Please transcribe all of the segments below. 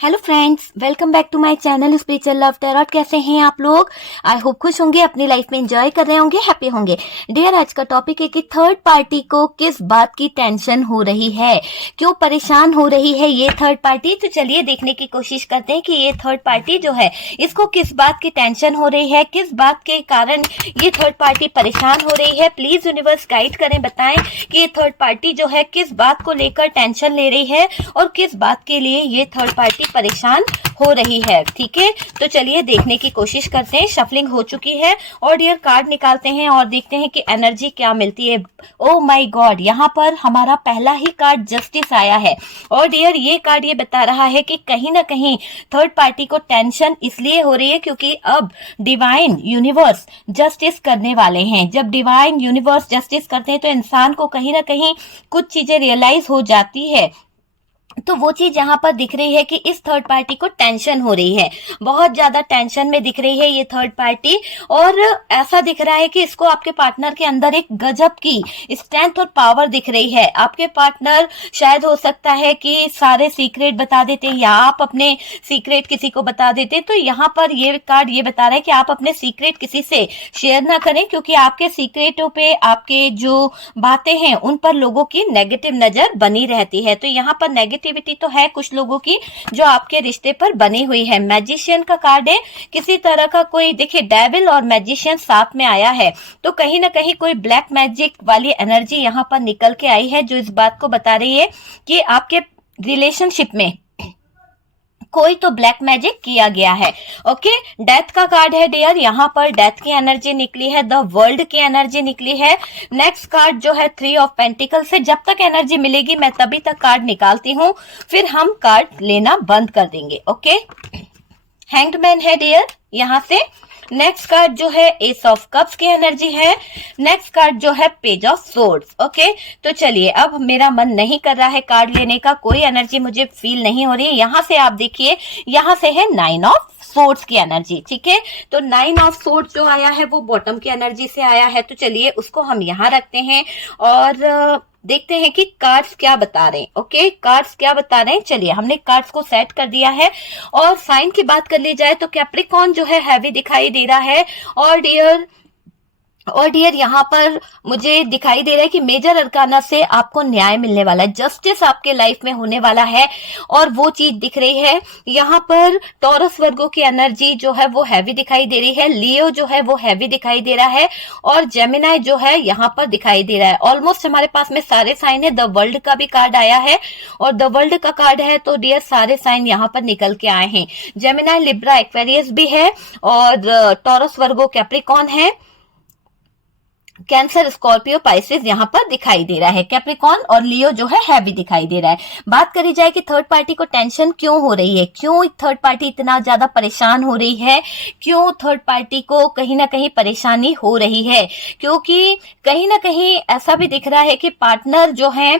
Hello friends, welcome back to my channel spiritual love tarot. कैसे हैं आप लोग? आई होप खुश होंगे, अपनी लाइफ में एंजॉय कर रहे होंगे, हैप्पी होंगे। डियर, आज का टॉपिक है कि थर्ड पार्टी को किस बात की टेंशन हो रही है, क्यों परेशान हो रही है ये थर्ड पार्टी। तो चलिए देखने की कोशिश करते हैं कि ये थर्ड पार्टी जो है इसको किस बात की टेंशन हो रही है, किस बात के कारण ये थर्ड पार्टी परेशान हो रही है। प्लीज यूनिवर्स गाइड करें, बताएं कि ये थर्ड पार्टी जो है किस बात को लेकर टेंशन ले रही है और किस बात के लिए ये थर्ड पार्टी परेशान हो रही है। ठीक है, तो चलिए देखने की कोशिश करते हैं। शफलिंग हो चुकी है और डियर कार्ड निकालते हैं और देखते हैं कि एनर्जी क्या मिलती है। ओ माय गॉड, यहाँ पर हमारा पहला ही कार्ड जस्टिस आया है और डियर ये कार्ड ये बता रहा है कि कहीं ना कहीं थर्ड पार्टी को टेंशन इसलिए हो रही है क्योंकि अब डिवाइन यूनिवर्स जस्टिस करने वाले हैं। जब डिवाइन यूनिवर्स जस्टिस करते हैं तो इंसान को कहीं ना कहीं कुछ चीजें रियलाइज हो जाती है। तो वो चीज यहाँ पर दिख रही है कि इस थर्ड पार्टी को टेंशन हो रही है, बहुत ज्यादा टेंशन में दिख रही है ये थर्ड पार्टी। और ऐसा दिख रहा है कि इसको आपके पार्टनर के अंदर एक गजब की स्ट्रेंथ और पावर दिख रही है। आपके पार्टनर शायद हो सकता है कि सारे सीक्रेट बता देते हैं या आप अपने सीक्रेट किसी को बता देते हैं। तो यहाँ पर ये कार्ड ये बता रहा है कि आप अपने सीक्रेट किसी से शेयर ना करें क्योंकि आपके सीक्रेटों पे, आपके जो बातें हैं उन पर लोगों की नेगेटिव नजर बनी रहती है। तो यहाँ पर नेगेटिविटी तो है कुछ लोगों की जो आपके रिश्ते पर बनी हुई है। मैजिशियन का कार्ड है, किसी तरह का कोई, देखिए डेविल और मैजिशियन साथ में आया है तो कहीं ना कहीं कोई ब्लैक मैजिक वाली एनर्जी यहाँ पर निकल के आई है जो इस बात को बता रही है कि आपके रिलेशनशिप में कोई तो ब्लैक मैजिक किया गया है। ओके, डेथ का कार्ड है डियर, यहाँ पर डेथ की एनर्जी निकली है, द वर्ल्ड की एनर्जी निकली है। नेक्स्ट कार्ड जो है 3 ऑफ पेंटिकल से, जब तक एनर्जी मिलेगी मैं तभी तक कार्ड निकालती हूँ, फिर हम कार्ड लेना बंद कर देंगे। ओके, हैंग्ड मैन है डियर यहाँ से। नेक्स्ट कार्ड जो है एस ऑफ कप्स की एनर्जी है। नेक्स्ट कार्ड जो है पेज ऑफ सोर्ड्स। ओके, तो चलिए अब मेरा मन नहीं कर रहा है कार्ड लेने का, कोई एनर्जी मुझे फील नहीं हो रही है। यहाँ से आप देखिए, यहाँ से है 9 ऑफ सोर्ड्स की एनर्जी। ठीक है, तो 9 ऑफ सोर्ड्स जो आया है वो बॉटम की एनर्जी से आया है। तो चलिए उसको हम यहाँ रखते हैं और देखते हैं कि कार्ड्स क्या बता रहे हैं। ओके, कार्ड्स क्या बता रहे हैं। चलिए हमने कार्ड्स को सेट कर दिया है और साइन की बात कर ली जाए तो कैप्रिकॉर्न जो है हैवी दिखाई दे रहा है और डियर यहाँ पर मुझे दिखाई दे रहा है कि मेजर अरकाना से आपको न्याय मिलने वाला है, जस्टिस आपके लाइफ में होने वाला है और वो चीज दिख रही है। यहाँ पर टॉरस वर्गो की एनर्जी जो है वो हैवी दिखाई दे रही है, लियो जो है वो हैवी दिखाई दे रहा है और जेमिनाई जो है यहाँ पर दिखाई दे रहा है। ऑलमोस्ट हमारे पास में सारे साइन है, द वर्ल्ड का भी कार्ड आया है और द वर्ल्ड का कार्ड है तो डियर सारे साइन यहाँ पर निकल के आए हैं। जेमिनाई, लिब्रा, एक्वेरियस भी है और टॉरस वर्गो, कैप्रिकॉर्न है, कैंसर, स्कॉर्पियो, पाइसेस यहाँ पर दिखाई दे रहा है। कैप्रिकॉर्न और लियो जो है हैवी दिखाई दे रहा है। बात करी जाए कि थर्ड पार्टी को टेंशन क्यों हो रही है, क्यों थर्ड पार्टी इतना ज्यादा परेशान हो रही है, क्यों थर्ड पार्टी को कहीं ना कहीं परेशानी हो रही है, क्योंकि कहीं ना कहीं ऐसा भी दिख रहा है कि पार्टनर जो है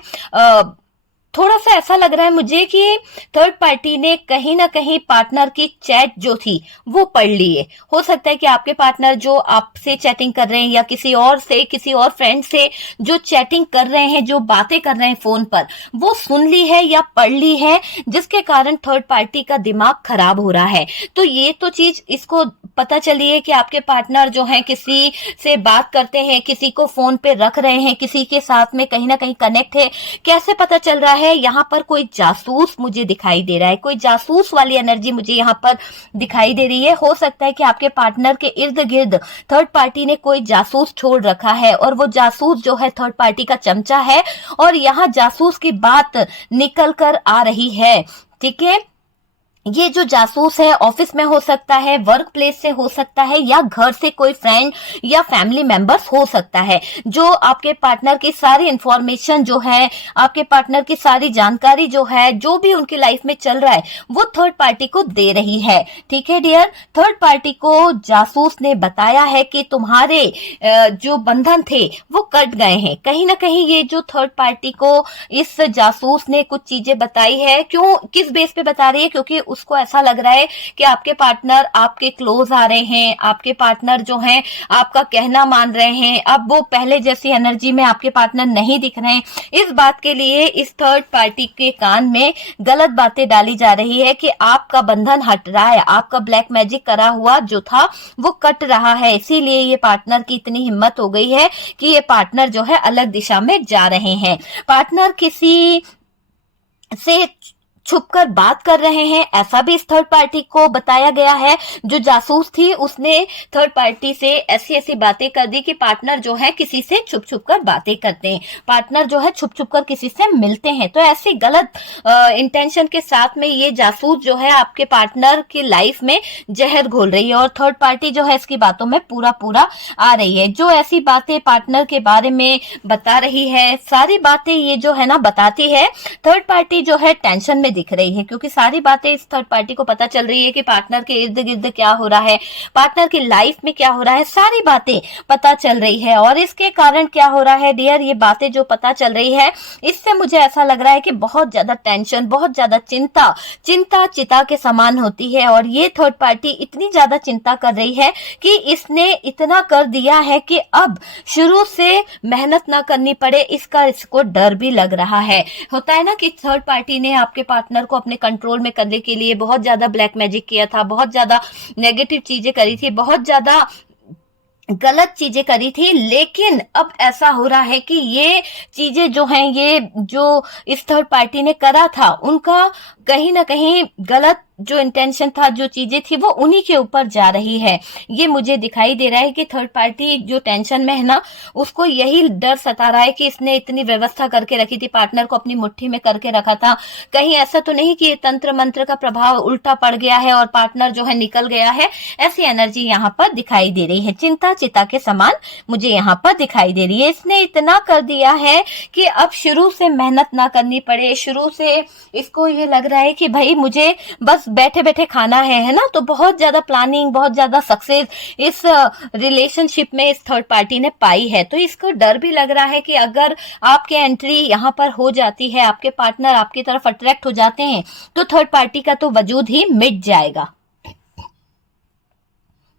थोड़ा सा ऐसा लग रहा है मुझे कि थर्ड पार्टी ने कहीं ना कहीं पार्टनर की चैट जो थी वो पढ़ ली है। हो सकता है कि आपके पार्टनर जो आपसे चैटिंग कर रहे हैं या किसी और से, किसी और फ्रेंड से जो चैटिंग कर रहे हैं, जो बातें कर रहे हैं फोन पर, वो सुन ली है या पढ़ ली है, जिसके कारण थर्ड पार्टी का दिमाग खराब हो रहा है। तो ये तो चीज इसको पता चली है कि आपके पार्टनर जो है किसी से बात करते हैं, किसी को फोन पे रख रहे हैं, किसी के साथ में कहीं ना कहीं कनेक्ट है। कैसे पता चल रहा है, यहाँ पर कोई जासूस मुझे दिखाई दे रहा है, कोई जासूस वाली एनर्जी मुझे यहाँ पर दिखाई दे रही है। हो सकता है कि आपके पार्टनर के इर्द गिर्द थर्ड पार्टी ने कोई जासूस छोड़ रखा है और वो जासूस जो है थर्ड पार्टी का चमचा है और यहाँ जासूस की बात निकल कर आ रही है। ठीक है, ये जो जासूस है ऑफिस में हो सकता है, वर्क प्लेस से हो सकता है या घर से कोई फ्रेंड या फैमिली मेंबर्स हो सकता है जो आपके पार्टनर की सारी इंफॉर्मेशन जो है, आपके पार्टनर की सारी जानकारी जो है, जो भी उनकी लाइफ में चल रहा है वो थर्ड पार्टी को दे रही है। ठीक है डियर, थर्ड पार्टी को जासूस ने बताया है कि तुम्हारे जो बंधन थे वो कट गए हैं। कहीं ना कहीं ये जो थर्ड पार्टी को इस जासूस ने कुछ चीजें बताई है, क्यों, किस बेस पे बता रही है, क्योंकि उसको ऐसा लग रहा है कि आपके पार्टनर आपके क्लोज आ रहे हैं, आपके पार्टनर जो हैं आपका कहना मान रहे हैं, अब वो पहले जैसी एनर्जी में आपके पार्टनर नहीं दिख रहे हैं। इस बात के लिए इस थर्ड पार्टी के कान में गलत बातें डाली जा रही है कि आपका बंधन हट रहा है, आपका ब्लैक मैजिक करा हुआ जो था वो कट रहा है। इसीलिए ये पार्टनर की इतनी हिम्मत हो गई है कि ये पार्टनर जो है अलग दिशा में जा रहे हैं। पार्टनर किसी से छुपकर बात कर रहे हैं, ऐसा भी इस थर्ड पार्टी को बताया गया है। जो जासूस थी उसने थर्ड पार्टी से ऐसी ऐसी बातें कर दी कि पार्टनर जो है किसी से छुप छुप कर बातें करते हैं, पार्टनर जो है छुप छुप कर किसी से मिलते हैं। तो ऐसी गलत इंटेंशन के साथ में ये जासूस जो है आपके पार्टनर की लाइफ में जहर घोल रही है और थर्ड पार्टी जो है इसकी बातों में पूरा पूरा आ रही है। जो ऐसी बातें पार्टनर के बारे में बता रही है, सारी बातें ये जो है ना बताती है, थर्ड पार्टी जो है टेंशन में दिख रही है, क्योंकि सारी बातें इस थर्ड पार्टी को पता चल रही है कि पार्टनर के इर्द गिर्द क्या हो रहा है, पार्टनर की लाइफ में क्या हो रहा है, सारी बातें पता चल रही है। और इसके कारण क्या हो रहा है डियर, ये बातें जो पता चल रही है इससे मुझे ऐसा लग रहा है कि बहुत ज्यादा टेंशन, बहुत ज्यादा चिंता चिता के समान होती है। और ये थर्ड पार्टी इतनी ज्यादा चिंता कर रही है कि इसने इतना कर दिया है कि अब शुरू से मेहनत ना करनी पड़े, इसको डर भी लग रहा है। होता है ना कि थर्ड पार्टी ने आपके पार्टनर को अपने कंट्रोल में करने के लिए बहुत ज्यादा ब्लैक मैजिक किया था, बहुत ज्यादा नेगेटिव चीजें करी थी, बहुत ज्यादा गलत चीजें करी थी। लेकिन अब ऐसा हो रहा है कि ये चीजें जो हैं, ये जो इस थर्ड पार्टी ने करा था, उनका कहीं ना कहीं गलत जो इंटेंशन था, जो चीजें थी, वो उन्हीं के ऊपर जा रही है। ये मुझे दिखाई दे रहा है कि थर्ड पार्टी जो टेंशन में है ना, उसको यही डर सता रहा है कि इसने इतनी व्यवस्था करके रखी थी, पार्टनर को अपनी मुट्ठी में करके रखा था, कहीं ऐसा तो नहीं कि ये तंत्र मंत्र का प्रभाव उल्टा पड़ गया है और पार्टनर जो है निकल गया है। ऐसी एनर्जी यहाँ पर दिखाई दे रही है, चिंता चिता के समान मुझे यहाँ पर दिखाई दे रही है। इसने इतना कर दिया है कि अब शुरू से मेहनत ना करनी पड़े, शुरू से इसको ये लग रहा है कि भाई मुझे बस बैठे बैठे खाना है ना। तो बहुत ज्यादा प्लानिंग, बहुत ज्यादा सक्सेस इस रिलेशनशिप में इस थर्ड पार्टी ने पाई है। तो इसको डर भी लग रहा है कि अगर आपके एंट्री यहाँ पर हो जाती है, आपके पार्टनर आपकी तरफ अट्रैक्ट हो जाते हैं, तो थर्ड पार्टी का तो वजूद ही मिट जाएगा।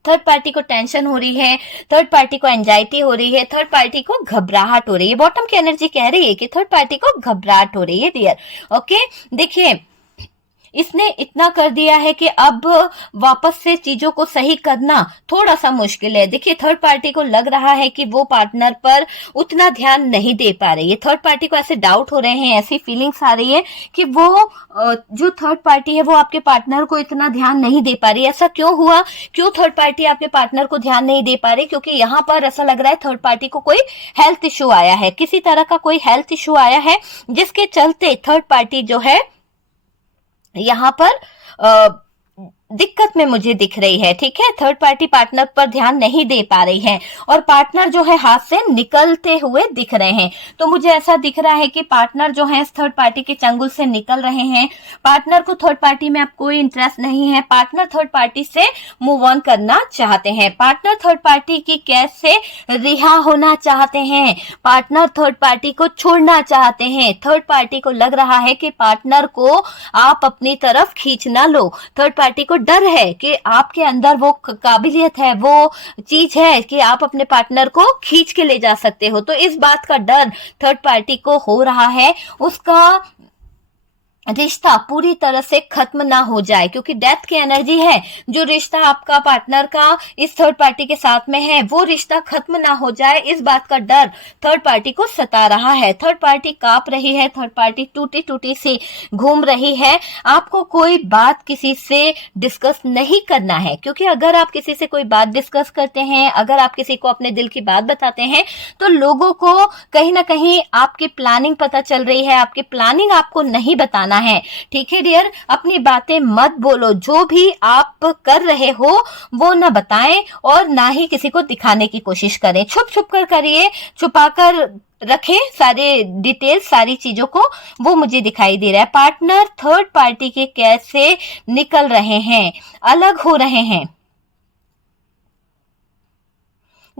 थर्ड पार्टी को टेंशन हो रही है, थर्ड पार्टी को एंजाइटी हो रही है, थर्ड पार्टी को घबराहट हो रही है। बॉटम की एनर्जी कह रही है कि थर्ड पार्टी को घबराहट हो रही है डियर। ओके, देखिए इसने इतना कर दिया है कि अब वापस से चीजों को सही करना थोड़ा सा मुश्किल है। देखिए थर्ड पार्टी को लग रहा है कि वो पार्टनर पर उतना ध्यान नहीं दे पा रही है। थर्ड पार्टी को ऐसे डाउट हो रहे हैं, ऐसी फीलिंग्स आ रही है कि वो जो थर्ड पार्टी है वो आपके पार्टनर को इतना ध्यान नहीं दे पा रही। ऐसा क्यों हुआ, क्यों थर्ड पार्टी आपके पार्टनर को ध्यान नहीं दे पा रही? क्योंकि यहाँ पर ऐसा लग रहा है थर्ड पार्टी को कोई हेल्थ इश्यू आया है, किसी तरह का कोई हेल्थ इश्यू आया है, जिसके चलते थर्ड पार्टी जो है यहाँ पर दिक्कत में मुझे दिख रही है। ठीक है, थर्ड पार्टी पार्टनर पर ध्यान नहीं दे पा रही है और पार्टनर जो है हाथ से निकलते हुए दिख रहे हैं। तो मुझे ऐसा दिख रहा है कि पार्टनर जो है थर्ड पार्टी के चंगुल से निकल रहे हैं। पार्टनर को थर्ड पार्टी में अब कोई इंटरेस्ट नहीं है, पार्टनर थर्ड पार्टी से मूव ऑन करना चाहते हैं, पार्टनर थर्ड पार्टी की कैद से रिहा होना चाहते हैं, पार्टनर थर्ड पार्टी को छोड़ना चाहते हैं। थर्ड पार्टी को लग रहा है कि पार्टनर को आप अपनी तरफ खींच ना लो। थर्ड पार्टी को डर है कि आपके अंदर वो काबिलियत है, वो चीज है कि आप अपने पार्टनर को खींच के ले जा सकते हो। तो इस बात का डर थर्ड पार्टी को हो रहा है, उसका रिश्ता पूरी तरह से खत्म ना हो जाए, क्योंकि डेथ की एनर्जी है। जो रिश्ता आपका पार्टनर का इस थर्ड पार्टी के साथ में है वो रिश्ता खत्म ना हो जाए, इस बात का डर थर्ड पार्टी को सता रहा है। थर्ड पार्टी कांप रही है, थर्ड पार्टी टूटी टूटी सी घूम रही है। आपको कोई बात किसी से डिस्कस नहीं करना है, क्योंकि अगर आप किसी से कोई बात डिस्कस करते हैं, अगर आप किसी को अपने दिल की बात बताते हैं, तो लोगों को कहीं ना कहीं आपकी प्लानिंग पता चल रही है, आपकी प्लानिंग आपको नहीं बताना है। ठीक है डियर, अपनी बातें मत बोलो, जो भी आप कर रहे हो वो ना बताएं और ना ही किसी को दिखाने की कोशिश करें। छुप छुप कर करिए, छुपाकर रखें सारे डिटेल्स, सारी चीजों को, वो मुझे दिखाई दे रहा है। पार्टनर थर्ड पार्टी के कैद से निकल रहे हैं, अलग हो रहे हैं।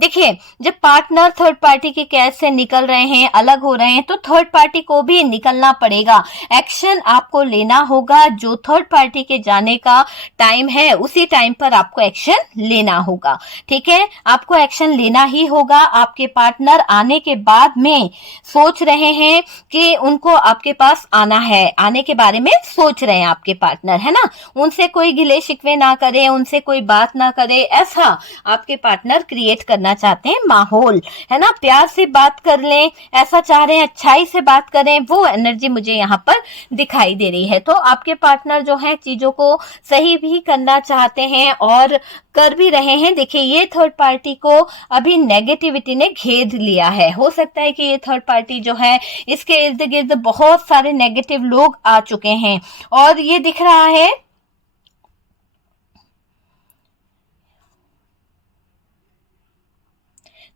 देखिए, जब पार्टनर थर्ड पार्टी के कैद से निकल रहे हैं, अलग हो रहे हैं, तो थर्ड पार्टी को भी निकलना पड़ेगा। एक्शन आपको लेना होगा। जो थर्ड पार्टी के जाने का टाइम है उसी टाइम पर आपको एक्शन लेना होगा। ठीक है, आपको एक्शन लेना ही होगा। आपके पार्टनर आने के बाद में सोच रहे हैं कि उनको आपके पास आना है, आने के बारे में सोच रहे हैं आपके पार्टनर, है ना। उनसे कोई गिले शिकवे ना करें, उनसे कोई बात ना करे, ऐसा आपके पार्टनर क्रिएट करना चाहते हैं माहौल, है ना। प्यार से बात कर लें, ऐसा चाह रहे हैं, अच्छाई से बात करें, वो एनर्जी मुझे यहाँ पर दिखाई दे रही है। तो आपके पार्टनर जो है चीजों को सही भी करना चाहते हैं और कर भी रहे हैं। देखिए, ये थर्ड पार्टी को अभी नेगेटिविटी ने घेर लिया है। हो सकता है कि ये थर्ड पार्टी जो है इसके इर्द गिर्द बहुत सारे नेगेटिव लोग आ चुके हैं और ये दिख रहा है।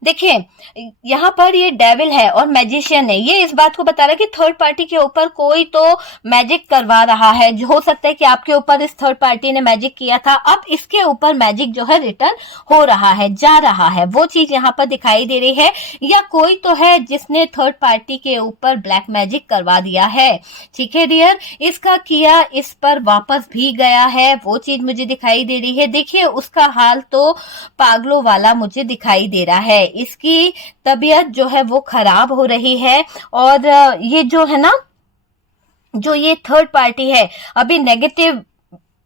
देखिए, यहाँ पर ये डेविल है और मैजिशियन है। ये इस बात को बता रहा है कि थर्ड पार्टी के ऊपर कोई तो मैजिक करवा रहा है। जो हो सकता है कि आपके ऊपर इस थर्ड पार्टी ने मैजिक किया था, अब इसके ऊपर मैजिक जो है रिटर्न हो रहा है, जा रहा है, वो चीज यहाँ पर दिखाई दे रही है। या कोई तो है जिसने थर्ड पार्टी के ऊपर ब्लैक मैजिक करवा दिया है। ठीक है डियर, इसका किया इस पर वापस भी गया है, वो चीज मुझे दिखाई दे रही है। देखिए, उसका हाल तो पागलों वाला मुझे दिखाई दे रहा है। इसकी तबीयत जो है वो खराब हो रही है और ये जो है ना, जो ये थर्ड पार्टी है अभी नेगेटिव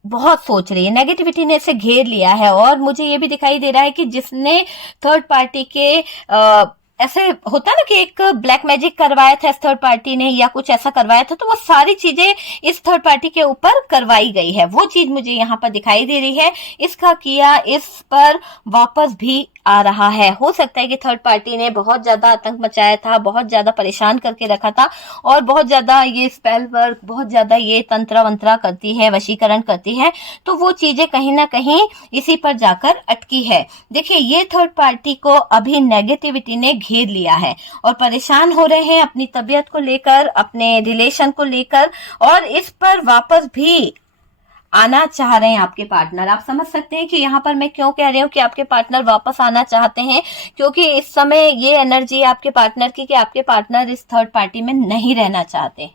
बहुत सोच रही है, नेगेटिविटी ने इसे घेर लिया है। और मुझे ये भी दिखाई दे रहा है कि जिसने थर्ड पार्टी के ऐसे होता है ना कि एक ब्लैक मैजिक करवाया था इस थर्ड पार्टी ने या कुछ ऐसा करवाया था, तो वो सारी चीजें इस थर्ड पार्टी के ऊपर करवाई गई है, वो चीज मुझे यहाँ पर दिखाई दे रही है। इसका किया इस पर वापस भी आ रहा है। हो सकता है कि थर्ड पार्टी ने बहुत ज्यादा आतंक मचाया था, बहुत ज्यादा परेशान करके रखा था और बहुत ज्यादा ये स्पेल वर्क, बहुत ज्यादा ये तंत्र वंत्रा करती है, वशीकरण करती है, तो वो चीजें कहीं ना कहीं इसी पर जाकर अटकी है। देखिए, ये थर्ड पार्टी को अभी नेगेटिविटी ने घेर लिया है और परेशान हो रहे हैं अपनी तबीयत को लेकर, अपने रिलेशन को लेकर, और इस पर वापस भी आना चाह रहे हैं आपके पार्टनर। आप समझ सकते हैं कि यहाँ पर मैं क्यों कह रही हूँ कि आपके पार्टनर वापस आना चाहते हैं, क्योंकि इस समय ये एनर्जी आपके पार्टनर की कि आपके पार्टनर इस थर्ड पार्टी में नहीं रहना चाहते।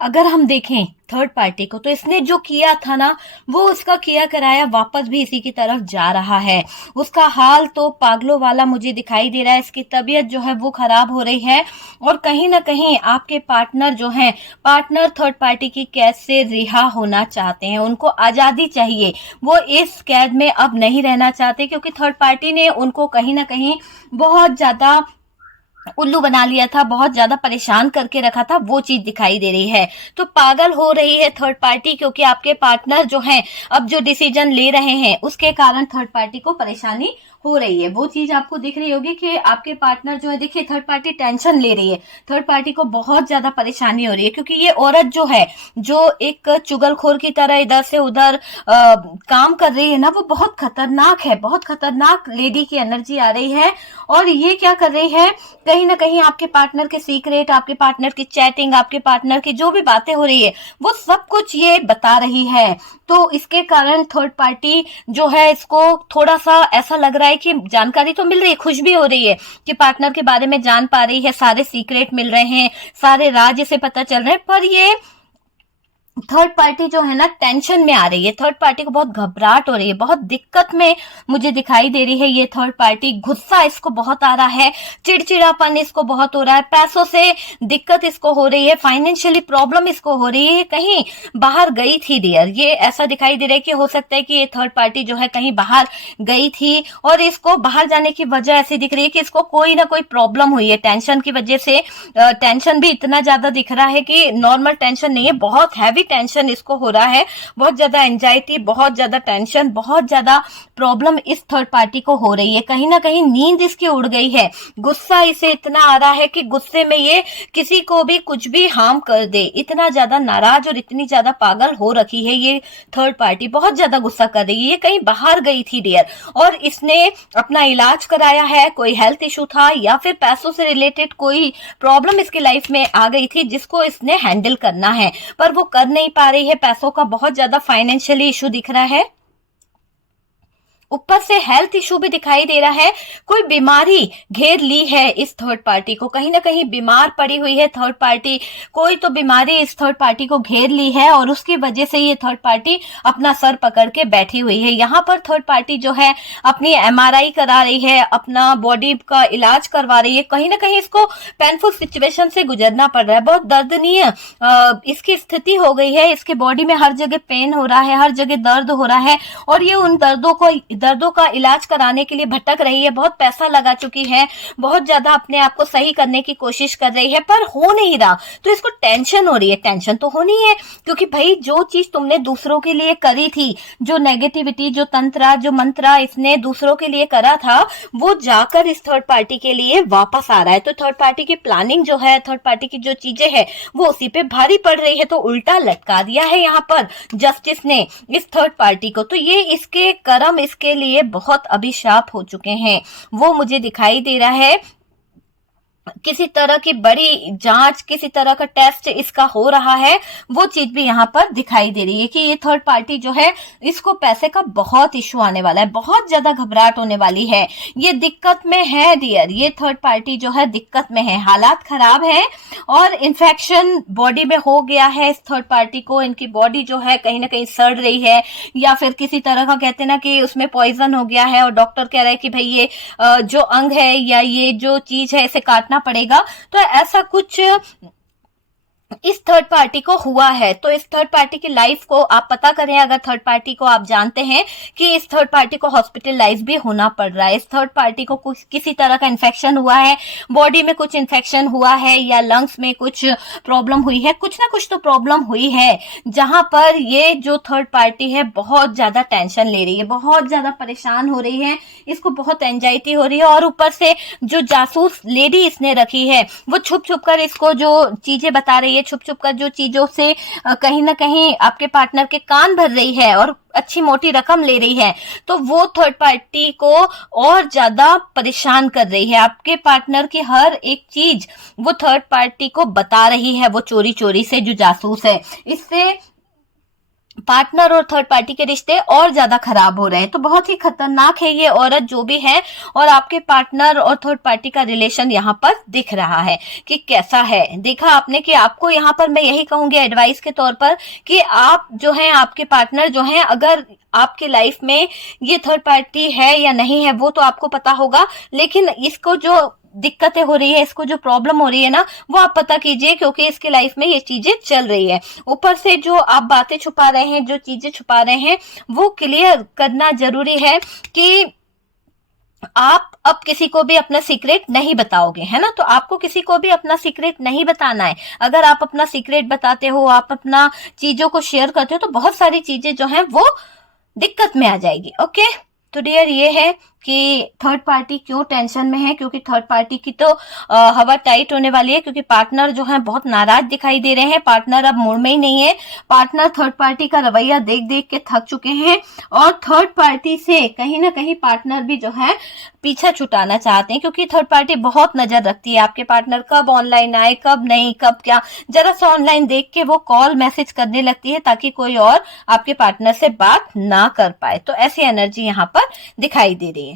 अगर हम देखें थर्ड पार्टी को, तो इसने जो किया था ना, वो उसका किया कराया वापस भी इसी की तरफ जा रहा है। उसका हाल तो पागलों वाला मुझे दिखाई दे रहा है। इसकी तबीयत जो है वो खराब हो रही है और कहीं ना कहीं आपके पार्टनर जो हैं, पार्टनर थर्ड पार्टी की कैद से रिहा होना चाहते हैं, उनको आजादी चाहिए। वो इस कैद में अब नहीं रहना चाहते क्योंकि थर्ड पार्टी ने उनको कहीं ना कहीं बहुत ज्यादा उल्लू बना लिया था, बहुत ज्यादा परेशान करके रखा था, वो चीज दिखाई दे रही है। तो पागल हो रही है थर्ड पार्टी, क्योंकि आपके पार्टनर जो हैं अब जो डिसीजन ले रहे हैं उसके कारण थर्ड पार्टी को परेशानी हो रही है। वो चीज आपको दिख रही होगी कि आपके पार्टनर जो है, देखिए थर्ड पार्टी टेंशन ले रही है, थर्ड पार्टी को बहुत ज्यादा परेशानी हो रही है, क्योंकि ये औरत जो है, जो एक चुगलखोर की तरह इधर से उधर काम कर रही है ना, वो बहुत खतरनाक है, बहुत खतरनाक लेडी की एनर्जी आ रही है। और ये क्या कर रही है, कहीं ना कहीं आपके पार्टनर के सीक्रेट, आपके पार्टनर की चैटिंग, आपके पार्टनर की जो भी बातें हो रही है, वो सब कुछ ये बता रही है। तो इसके कारण थर्ड पार्टी जो है, इसको थोड़ा सा ऐसा लग रहा है कि जानकारी तो मिल रही है, खुश भी हो रही है कि पार्टनर के बारे में जान पा रही है, सारे सीक्रेट मिल रहे हैं, सारे राज इसे पता चल रहे हैं, पर ये थर्ड पार्टी जो है ना टेंशन में आ रही है। थर्ड पार्टी को बहुत घबराहट हो रही है, बहुत दिक्कत में मुझे दिखाई दे रही है ये थर्ड पार्टी। गुस्सा इसको बहुत आ रहा है, चिड़चिड़ापन इसको बहुत हो रहा है, पैसों से दिक्कत इसको हो रही है, फाइनेंशियली प्रॉब्लम इसको हो रही है। कहीं बाहर गई थी डियर, ये ऐसा दिखाई दे रहा है कि हो सकता है कि ये थर्ड पार्टी जो है कहीं बाहर गई थी और इसको बाहर जाने की वजह ऐसी दिख रही है कि इसको कोई ना कोई प्रॉब्लम हुई है टेंशन की वजह से। टेंशन भी इतना ज्यादा दिख रहा है कि नॉर्मल टेंशन नहीं है, बहुत हैवी टेंशन इसको हो रहा है, बहुत ज्यादा एंजाइटी, बहुत ज्यादा टेंशन, बहुत ज्यादा प्रॉब्लम इस थर्ड पार्टी को हो रही है। कहीं ना कहीं नींद इसकी उड़ गई है, गुस्सा इसे इतना आ रहा है कि गुस्से में ये किसी को भी कुछ भी हार्म कर दे, इतना ज्यादा नाराज और इतनी ज्यादा पागल हो रखी है ये थर्ड पार्टी, बहुत ज्यादा गुस्सा कर रही है। ये कहीं बाहर गई थी डियर और इसने अपना इलाज कराया है, कोई हेल्थ इशू था या फिर पैसों से रिलेटेड कोई प्रॉब्लम इसकी लाइफ में आ गई थी जिसको इसने हैंडल करना है, पर वो कर नहीं पा रही है। पैसों का बहुत ज्यादा फाइनेंशियली इशू दिख रहा है ऊपर से हेल्थ इशू भी दिखाई दे रहा है, कोई बीमारी घेर ली है इस थर्ड पार्टी को, कहीं ना कहीं बीमार पड़ी हुई है थर्ड पार्टी, कोई तो बीमारी इस थर्ड पार्टी को घेर ली है और उसकी वजह से ये थर्ड पार्टी अपना सर पकड़ के बैठी हुई है। यहाँ पर थर्ड पार्टी जो है अपनी एमआरआई करा रही है, अपना बॉडी का इलाज करवा रही है, कहीं ना कहीं इसको पेनफुल सिचुएशन से गुजरना पड़ रहा है, बहुत दर्दनीय इसकी स्थिति हो गई है, इसके बॉडी में हर जगह पेन हो रहा है, हर जगह दर्द हो रहा है और ये उन दर्दों का इलाज कराने के लिए भटक रही है, बहुत पैसा लगा चुकी है, बहुत ज्यादा अपने आप को सही करने की कोशिश कर रही है पर हो नहीं रहा, तो इसको टेंशन हो रही है। टेंशन तो होनी है क्योंकि भाई जो चीज तुमने दूसरों के लिए करी थी, जो नेगेटिविटी, जो तंत्रा, जो मंत्रा इसने दूसरों के लिए करा था, वो जाकर इस थर्ड पार्टी के लिए वापस आ रहा है। तो थर्ड पार्टी की प्लानिंग जो है, थर्ड पार्टी की जो चीजें है वो उसी पे भारी पड़ रही है, तो उल्टा लटका दिया है यहाँ पर जस्टिस ने इस थर्ड पार्टी को। तो ये इसके कर्म इसके लिए बहुत अभिशाप हो चुके हैं, वो मुझे दिखाई दे रहा है। किसी तरह की बड़ी जांच, किसी तरह का टेस्ट इसका हो रहा है, वो चीज भी यहाँ पर दिखाई दे रही है कि ये थर्ड पार्टी जो है इसको पैसे का बहुत इश्यू आने वाला है, बहुत ज्यादा घबराहट होने वाली है, ये दिक्कत में है डियर, ये थर्ड पार्टी जो है दिक्कत में है, हालात खराब है और इन्फेक्शन बॉडी में हो गया है इस थर्ड पार्टी को, इनकी बॉडी जो है कहीं ना कहीं सड़ रही है या फिर किसी तरह का कहते हैं ना कि उसमें पॉइजन हो गया है और डॉक्टर कह रहा है कि भाई ये जो अंग है या ये जो चीज है इसे काटना पड़ेगा। तो ऐसा कुछ इस थर्ड पार्टी को हुआ है। तो इस थर्ड पार्टी की लाइफ को आप पता करें, अगर थर्ड पार्टी को आप जानते हैं कि इस थर्ड पार्टी को हॉस्पिटलाइज भी होना पड़ रहा है, इस थर्ड पार्टी को कुछ किसी तरह का इन्फेक्शन हुआ है, बॉडी में कुछ इन्फेक्शन हुआ है या लंग्स में कुछ प्रॉब्लम हुई है, कुछ ना कुछ तो प्रॉब्लम हुई है जहां पर ये जो थर्ड पार्टी है बहुत ज्यादा टेंशन ले रही है, बहुत ज्यादा परेशान हो रही है, इसको बहुत एंजाइटी हो रही है और ऊपर से जो जासूस लेडी इसने रखी है वो छुप छुप कर इसको जो चीजें बता रही है, छुप छुप कर जो चीजों से कहीं ना कहीं आपके पार्टनर के कान भर रही है और अच्छी मोटी रकम ले रही है, तो वो थर्ड पार्टी को और ज्यादा परेशान कर रही है। आपके पार्टनर की हर एक चीज वो थर्ड पार्टी को बता रही है, वो चोरी चोरी से, जो जासूस है। इससे पार्टनर और थर्ड पार्टी के रिश्ते और ज्यादा खराब हो रहे हैं। तो बहुत ही खतरनाक है ये औरत जो भी है, और आपके पार्टनर और थर्ड पार्टी का रिलेशन यहाँ पर दिख रहा है कि कैसा है। देखा आपने कि आपको यहाँ पर मैं यही कहूंगी एडवाइस के तौर पर कि आप जो है, आपके पार्टनर जो है, अगर आपकी लाइफ में ये थर्ड पार्टी है या नहीं है वो तो आपको पता होगा, लेकिन इसको जो दिक्कतें हो रही है, इसको जो प्रॉब्लम हो रही है ना, वो आप पता कीजिए क्योंकि इसके लाइफ में ये चीजें चल रही है। ऊपर से जो आप बातें छुपा रहे हैं, जो चीजें छुपा रहे हैं, वो क्लियर करना जरूरी है कि आप अब किसी को भी अपना सीक्रेट नहीं बताओगे, है ना। तो आपको किसी को भी अपना सीक्रेट नहीं बताना है। अगर आप अपना सीक्रेट बताते हो, आप अपना चीजों को शेयर करते हो, तो बहुत सारी चीजें जो हैं वो दिक्कत में आ जाएगी। ओके, तो डियर ये है कि थर्ड पार्टी क्यों टेंशन में है, क्योंकि थर्ड पार्टी की तो हवा टाइट होने वाली है, क्योंकि पार्टनर जो है बहुत नाराज दिखाई दे रहे हैं। पार्टनर अब मूड में ही नहीं है, पार्टनर थर्ड पार्टी का रवैया देख देख के थक चुके हैं और थर्ड पार्टी से कहीं ना कहीं पार्टनर भी जो है पीछा छुटाना चाहते हैं, क्योंकि थर्ड पार्टी बहुत नजर रखती है आपके पार्टनर कब ऑनलाइन आए, कब नहीं, कब क्या, जरा सा ऑनलाइन देख के वो कॉल मैसेज करने लगती है ताकि कोई और आपके पार्टनर से बात ना कर पाए। तो ऐसी एनर्जी यहाँ पर दिखाई दे रही है।